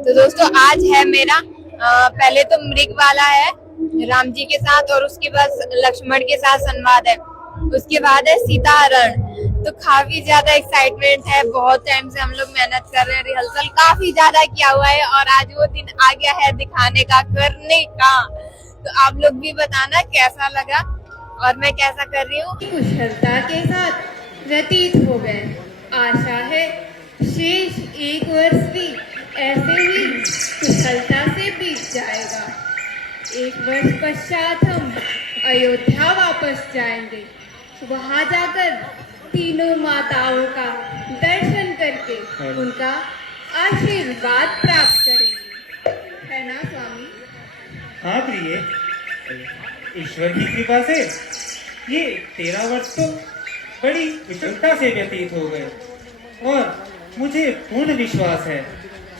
तो दोस्तों आज है मेरा पहले तो मृग वाला है राम जी के साथ, और उसके बाद लक्ष्मण के साथ संवाद है, उसके बाद है सीता हरण। तो काफी ज्यादा एक्साइटमेंट है, बहुत टाइम से हम लोग मेहनत कर रहे हैं, रिहर्सल काफी ज्यादा किया हुआ है और आज वो दिन आ गया है दिखाने का, करने का। तो आप लोग भी बताना कैसा लगा और मैं कैसा कर रही हूँ। कुशलता के साथ व्यतीत हो गए। आशा है शेष एक वर्ष भी ऐसे ही कुशलता से बीत जाएगा। एक वर्ष पश्चात हम अयोध्या वापस जाएंगे। वहां जाकर तीनों माताओं का दर्शन करके उनका आशीर्वाद प्राप्त करेंगे, है ना स्वामी? हाँ प्रिय, ईश्वर की कृपा से ये 13 वर्ष तो बड़ी कुशलता से व्यतीत हो गए और मुझे पूर्ण विश्वास है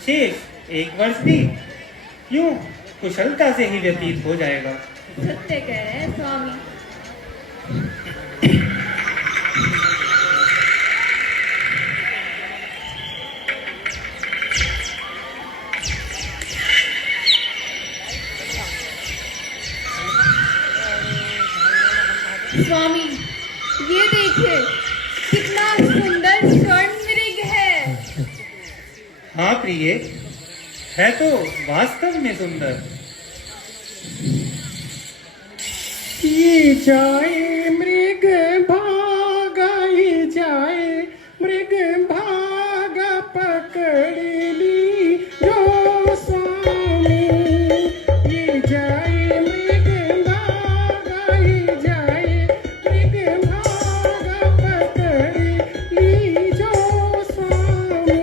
शेष एक वर्ष भी यूं कुशलता से ही व्यतीत हो जाएगा। सत्य कह रहे हैं स्वामी। स्वामी ये देखिए कितना सुंदर स्वर्ण मृग है। हाँ प्रिय, है तो वास्तव में सुंदर। ये जाए मृग भागा, ये जाए मृग भागा, पकड़ ली जो स्वामी। ये जाए मृग भागा, ये जाए मृग भागा, पकड़ ली जो स्वामी।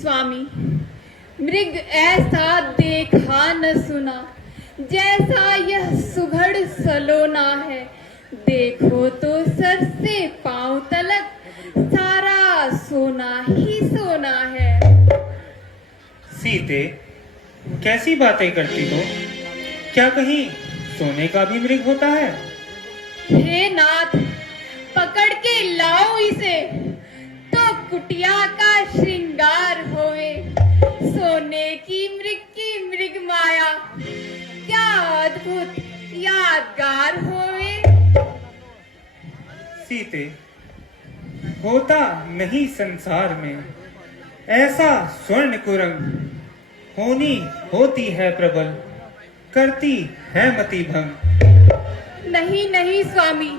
स्वामी मृग ऐसा देखा न सुना, जैसा यह सुघड़ सलोना है। देखो तो सर से पांव तलक सारा सोना ही सोना है। सीते, कैसी बातें करती हो? क्या कहीं सोने का भी मृग होता है? हे नाथ, पकड़ के लाओ इसे, तो कुटिया का श्रृंगार होवे। सोने की मृग माया, क्या अद्भुत यादगार होवे। सीते, होता नहीं संसार में ऐसा स्वर्ण कुरंग। होनी होती है प्रबल, करती है मति भंग। नहीं नहीं स्वामी,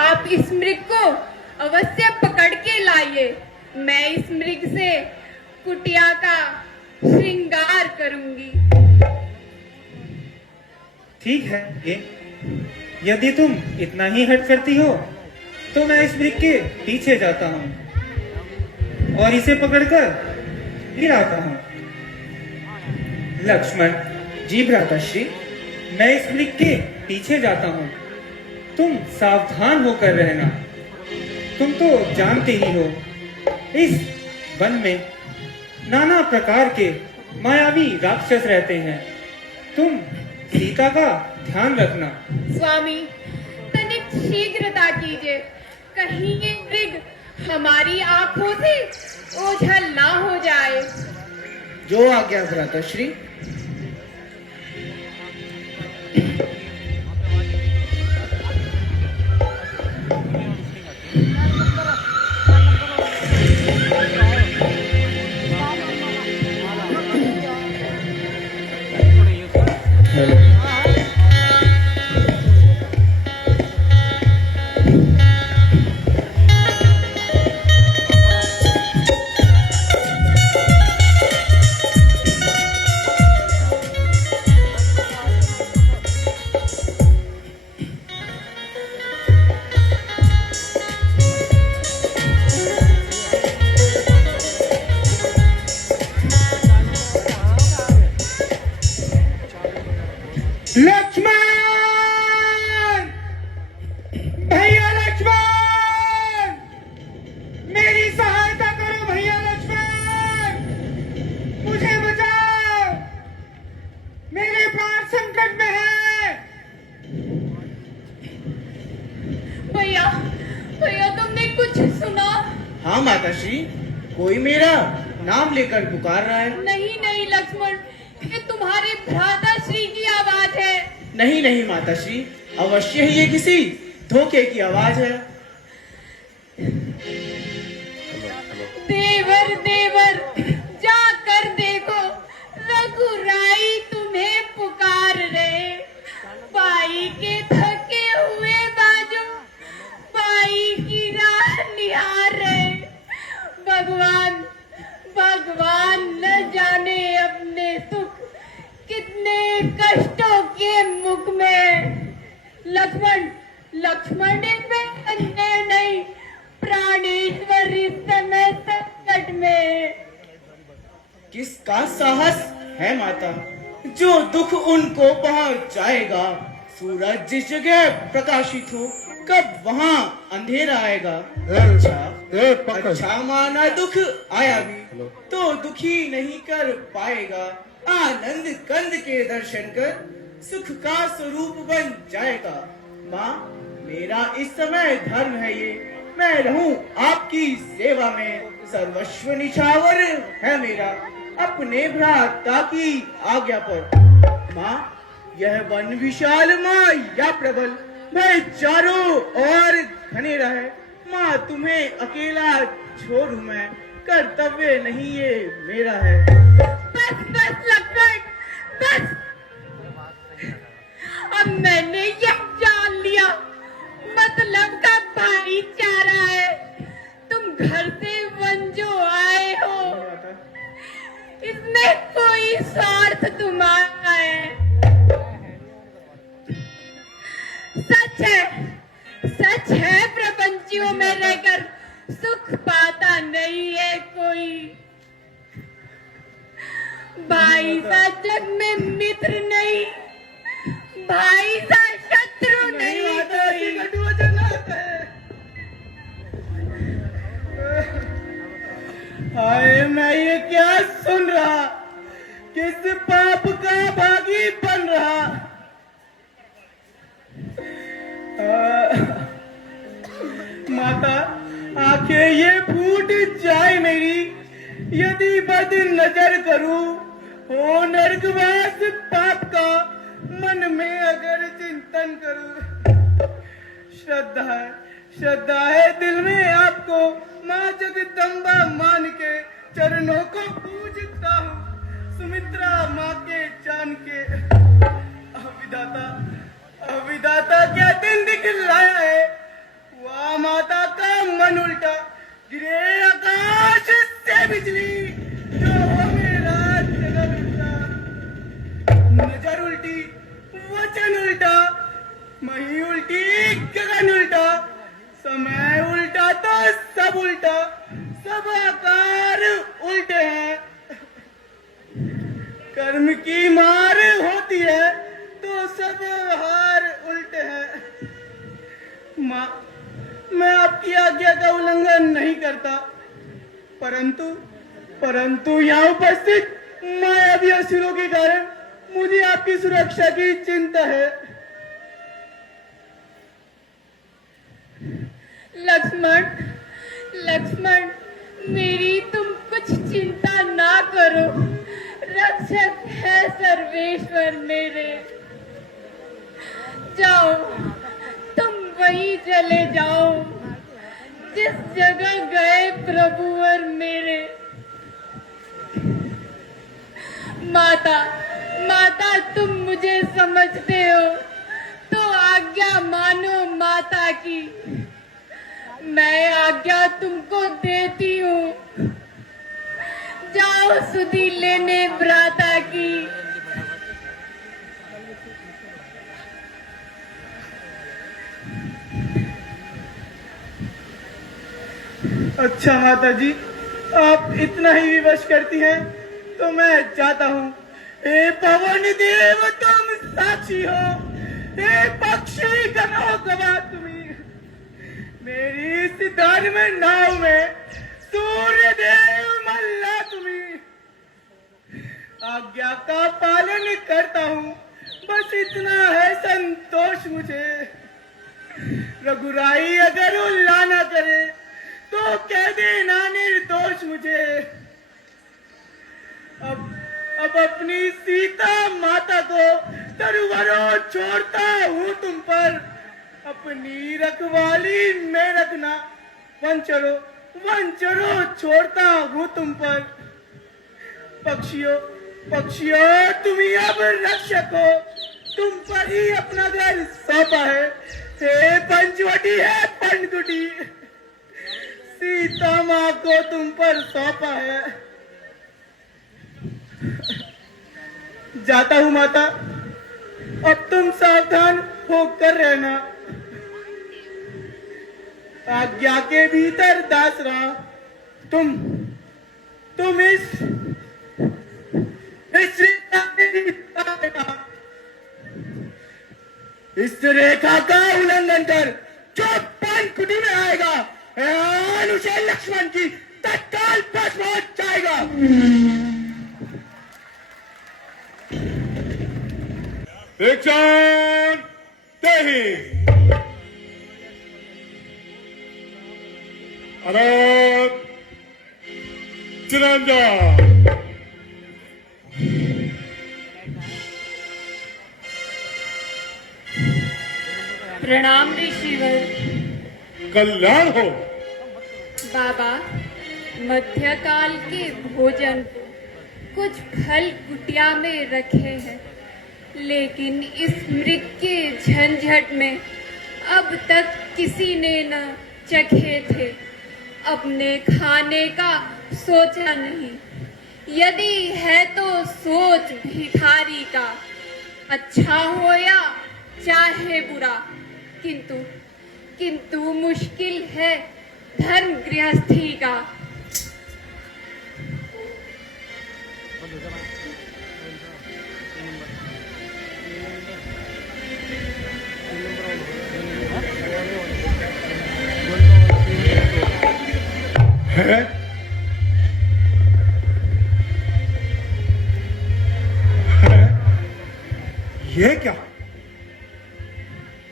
आप इस मृग को अवश्य पकड़ के लाइए। मैं इस मृग से कुटिया का श्रृंगार करूंगी। ठीक है, यदि तुम इतना ही हट करती हो तो मैं इस वृक्ष के पीछे जाता हूँ और इसे पकड़कर गिराता हूँ। लक्ष्मण, जी भ्राताश्री। मैं इस वृक्ष के पीछे जाता हूँ, तुम सावधान होकर रहना। तुम तो जानते ही हो, इस वन में नाना प्रकार के मायावी राक्षस रहते हैं। तुम सीता का ध्यान रखना। स्वामी, तनिक शीघ्रता कीजिए, कहीं ये मृग हमारी आंखों से ओझल ना हो जाए। जो आज्ञा भ्राताश्री। लक्ष्मण! भैया लक्ष्मण! मेरी सहायता करो भैया लक्ष्मण! मुझे बचाओ! मेरे प्राण संकट में है। भैया, भैया तुमने कुछ सुना? हाँ माताश्री, कोई मेरा नाम लेकर पुकार रहा है। नहीं नहीं लक्ष्मण, ये तुम्हारे भ्राताश्री की आवाज है। नहीं नहीं माताश्री, अवश्य ही ये किसी धोखे की आवाज है। देवर देवर, जाकर देखो, रघुराई तुम्हें पुकार रहे। बाई के थके हुए बाजू बाई की राह निहार रहे। भगवान भगवान न जाने अपने सुख कितने कष्टों के मुख में। लक्ष्मण लक्ष्मण इसमें संदेह नहीं, प्राणेश्वर इस समय संकट में। किसका साहस है माता, जो दुख उनको पहुंचाएगा। सूरज जिस जगह प्रकाशित हो, कब वहां अंधेरा आएगा। अच्छा माना दुख आया भी तो दुखी नहीं कर पाएगा। आनंद कंद के दर्शन कर सुख का स्वरूप बन जाएगा। माँ, मेरा इस समय धर्म है ये, मैं रहूं आपकी सेवा में। सर्वस्व निछावर है मेरा, अपने भ्राता की आज्ञा पर। माँ, यह वन विशाल माँ या प्रबल, मैं चारों ओर घनेरा है। माँ, तुम्हें अकेला छोड़ूं मैं, कर्तव्य नहीं ये मेरा है। बस बस लक्ष्मण, बस। अब मैंने यह जान लिया, मतलब का भाईचारा है। तुम घर से वन जो आए हो, इसमें कोई स्वार्थ तुम्हारा है। सच है प्रपंचियों में रहकर सुख पाता नहीं है कोई। भाई सा जग में मित्र नहीं, भाई सा शत्रु नहीं कोई। हाय, मैं ये क्या सुन रहा, किस पाप का भागी बन रहा। माता, आंखें ये फूट जाए मेरी, यदि बद नजर करूं। हो नरकवास पाप का मन में अगर चिंतन करूं। श्रद्धा है दिल में आपको, माँ जगदम्बा मान के चरणों को पूजता हूँ। सुमित्रा माँ के जान के। विधाता क्या दिन दिखलाया है। वाह, माता का मन उल्टा, गिरे आकाश से बिजली, जो हो मेरा जगत उल्टा। नजर उल्टी, वचन उल्टा, मही उल्टी गगन उल्टा, समय उल्टा तो सब उल्टा, सब आकार उल्टे हैं। कर्म की मार होती है तो सब व्यवहार उल्टे हैं। माँ, मैं आपकी आज्ञा का उल्लंघन नहीं करता, परंतु यहाँ उपस्थित मायावी असुरों के कारण मुझे आपकी सुरक्षा की चिंता है। लक्ष्मण, मेरी तुम कुछ चिंता ना करो। रक्षक है सर्वेश्वर मेरे। जाओ, तुम वहीं चले जाओ जिस जगह गए प्रभुवर मेरे। माता तुम मुझे समझते हो तो आज्ञा मानो माता की। मैं आज्ञा तुमको देती हूँ, जाओ सुधि लेने भ्राता की। अच्छा माता जी, आप इतना ही विवश करती हैं तो मैं जाता हूँ। हे पवन देव तुम साक्षी हो, हे पक्षी गणों गवाह तुम्ही। मेरी इस धर्म नाव में सूर्य देव मल्ला तुम्ही। आज्ञा का पालन करता हूँ, बस इतना है संतोष मुझे। रघुराई अगर उल्ला न करे तो कह देना निर्दोष मुझे। अब अपनी सीता माता को तरुवरों छोड़ता हूँ तुम पर। अपनी रखवाली में रखना, वंचरों छोड़ता हूँ तुम पर। पक्षियों तुम ही अब रक्षक हो, तुम पर ही अपना घर सौंपा है। हे पंचवटी है पंडकुटी, सीता माँ को तुम पर सौंपा है। जाता हूँ माता, अब तुम सावधान होकर रहना। आज्ञा के भीतर दास रहा। तुम इस रेखा का उल्लंघन कर जो पंचकुटी में आएगा, उसे लक्ष्मण की तत्काल पास पहुंच जाएगा। दीक्षांत देहि। अनंत चिरंजन। प्रणाम ऋषिवर। कल्याण हो। बाबा, मध्यकाल के भोजन को कुछ फल कुटिया में रखे हैं, लेकिन इस मृग के झंझट में अब तक किसी ने न चखे थे। अपने खाने का सोचा नहीं, यदि है तो सोच भिखारी का। अच्छा हो या चाहे बुरा, किंतु मुश्किल है धर्म गृहस्थी का। है?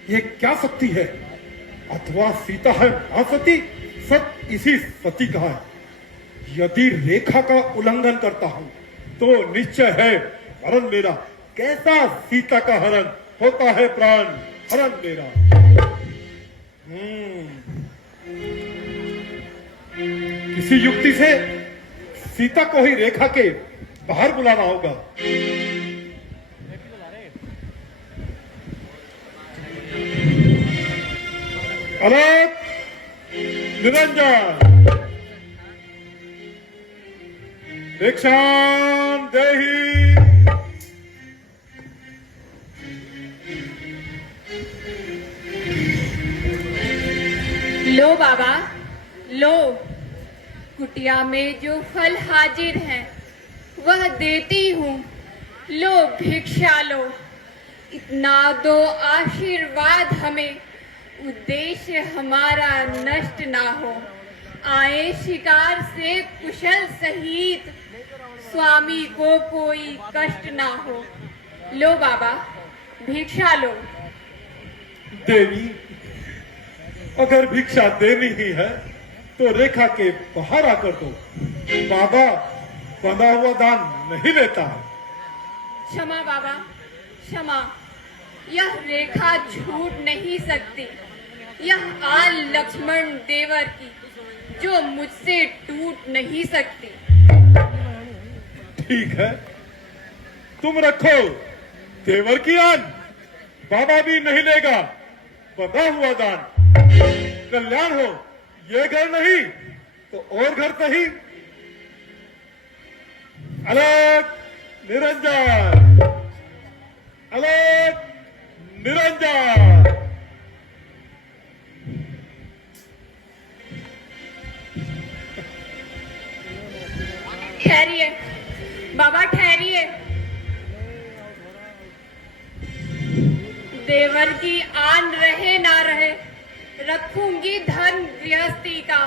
ये क्या सती है? अथवा सीता है महासती? सत इसी सती का है। यदि रेखा का उल्लंघन करता हूं तो निश्चय है हरण मेरा। कैसा सीता का हरण होता है प्राण हरण मेरा। किसी युक्ति से सीता को ही रेखा के बाहर बुलाना होगा। अनंत निरंजन दीक्षांत देहि। लो बाबा, लो। कुटिया में जो फल हाजिर है वह देती हूँ। लो भिक्षा लो, इतना दो आशीर्वाद हमें, उद्देश्य हमारा नष्ट ना हो। आए शिकार से कुशल सहित, स्वामी को कोई कष्ट ना हो। लो बाबा, भिक्षा लो। देवी, अगर भिक्षा देनी ही है तो रेखा के बाहर आकर दो। बाबा बंधा हुआ दान नहीं लेता। क्षमा बाबा, क्षमा। यह रेखा झूठ नहीं सकती। यह आल लक्ष्मण देवर की, जो मुझसे टूट नहीं सकती। ठीक है, तुम रखो देवर की आन। बाबा भी नहीं लेगा बंधा हुआ दान। कल्याण हो, ये घर नहीं तो और घर सही। अलग निरंजन, अलग निरंजन। ठहरिए बाबा, ठहरिए। देवर की आन रहे ना रहे, रखूंगी धन गृहस्थी का।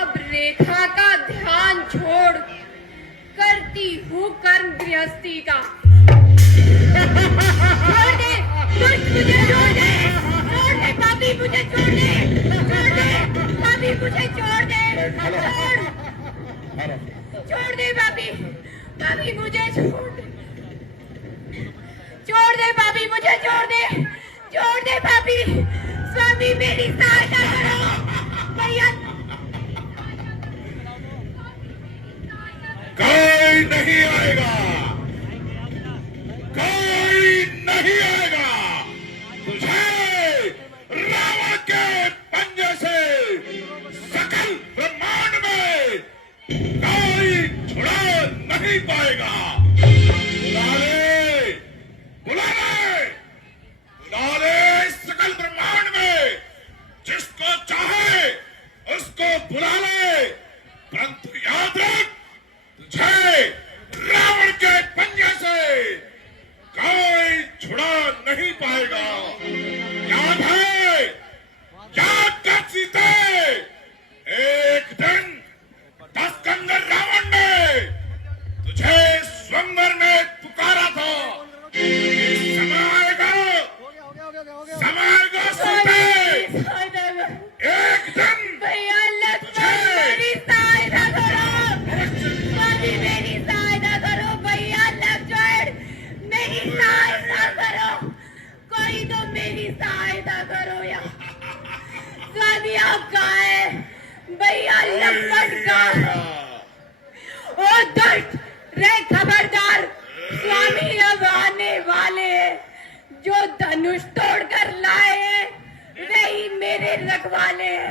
अब रेखा का ध्यान छोड़, करती हूँ कर्म गृहस्थी का। छोड़ दे, मुझे छोड़ दे, छोड़ दे पापी, मुझे छोड़ दे, छोड़ दे पापी, मुझे छोड़ दे, छोड़ दे पापी, पापी मुझे छोड़ दे, छोड़ दे पापी, मुझे छोड़ दे, छोड़ दे पापी। स्वामी मेरी सहायता करो भैया। कोई नहीं आएगा, कोई नहीं आएगा। तुझे रावण के पंजे से सकल ब्रह्मांड में कोई छुड़ा नहीं पाएगा। बुला ले, बुला ले, बुला ले सकल ब्रह्मांड में जिसको चाहे उसको बुला ले। परंतु याद रख, तुझे रावण के पंजे से कोई छुड़ा नहीं पाएगा। याद है, याद कर सीते, एक दिन 10 कंगर रावण ने तुझे स्वयंवर में पुकारा था। समय आएगा, समय आएगा सीते, एक दिन भैया लक्ष्मण मेरी सहायता करो, स्वामी मेरी सहायता करो, भैया लक्ष्मण मेरी सहायता करो, कोई तो मेरी सहायता करो यार। स्वामी आप कहाँ है? भैया लक्ष्मण कहाँ है? ओ दुष्ट, रे खबरदार, स्वामी अब आने वाले हैं। जो धनुष तोड़कर लाए हैं वही मेरे रखवाले हैं।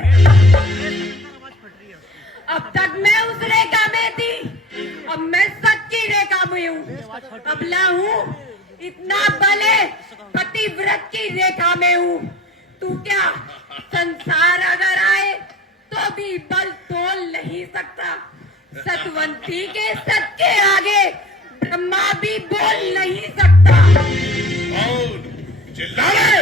अब तक मैं उस रेखा में थी, अब मैं सच्ची रेखा में हूँ। अब ला हूँ इतना बले पतिव्रत की रेखा में हूँ। तू क्या संसार अगर आए तो भी बल तोल नहीं सकता। सतवंती के सत के आगे ब्रह्मा भी बोल नहीं सकता। चिल्ला ले।